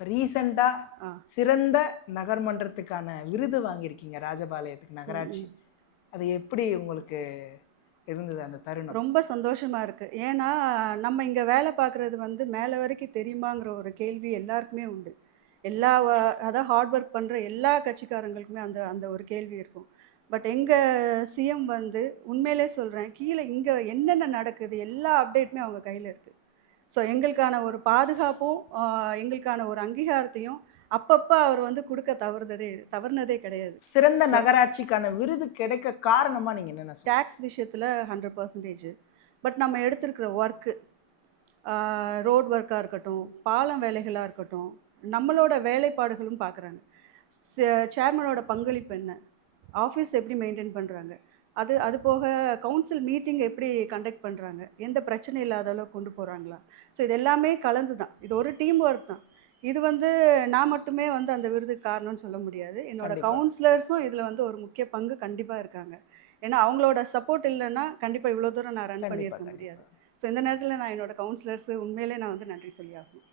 ரீசெண்டாக. சிறந்த நகர்மன்றத்துக்கான விருது வாங்கியிருக்கீங்க ராஜபாளையத்துக்கு நகராட்சி. அது எப்படி உங்களுக்கு இருந்தது அந்த தருணம்? ரொம்ப சந்தோஷமா இருக்கு. ஏன்னா நம்ம இங்க வேலை பார்க்குறது வந்து மேலே வரைக்கும் தெரியுமாங்கிற ஒரு கேள்வி எல்லாருக்குமே உண்டு. எல்லா அதாவது ஹார்ட் ஒர்க் பண்ற எல்லா கட்சிக்காரங்களுக்குமே அந்த அந்த ஒரு கேள்வி இருக்கும். பட் எங்க சிஎம் வந்து உண்மையிலே சொல்றேன் கீழே இங்க என்னென்ன நடக்குது எல்லா அப்டேட்டுமே அவங்க கையில இருக்கு. ஸோ எங்களுக்கான ஒரு பாதுகாப்பும் எங்களுக்கான ஒரு அங்கீகாரத்தையும் அப்பப்போ அவர் வந்து கொடுக்க தவறுதே தவறுனதே கிடையாது. சிறந்த நகராட்சிக்கான விருது கிடைக்க காரணமா நீங்க என்ன சொல்றீங்க? டேக்ஸ் விஷயத்தில் ஹண்ட்ரட் பர்சன்டேஜ் பட் நம்ம எடுத்திருக்கிற ஒர்க்கு ரோட் ஒர்க்காக இருக்கட்டும் பாலம் வேலைகளாக இருக்கட்டும் நம்மளோட வேலைப்பாடுகளும் பார்க்குறாங்க சேர்மனோட பங்களிப்பு என்ன? ஆஃபீஸ் எப்படி மெயின்டைன் பண்ணுறாங்க அது அது போக கவுன்சில் மீட்டிங் எப்படி கண்டக்ட் பண்ணுறாங்க எந்த பிரச்சனை இல்லாத அளவுக்கு கொண்டு போகிறாங்களா ஸோ இது எல்லாமே கலந்து தான் இது ஒரு டீம் ஒர்க் தான். இது வந்து நான் மட்டுமே வந்து அந்த விருதுக்கு காரணம்னு சொல்ல முடியாது. என்னோட. கவுன்சிலர்ஸும் இதில் வந்து ஒரு முக்கிய பங்கு கண்டிப்பாக இருக்காங்க. ஏன்னா அவங்களோட சப்போர்ட் இல்லைன்னா கண்டிப்பாக இவ்வளோ தூரம் நான் ரன் பண்ணியிருக்க முடியாது. ஸோ இந்த நேரத்தில் நான் என்னோட கவுன்சிலர்ஸ்க்கு உண்மையிலே நான் வந்து நன்றி சொல்லி ஆகணும்.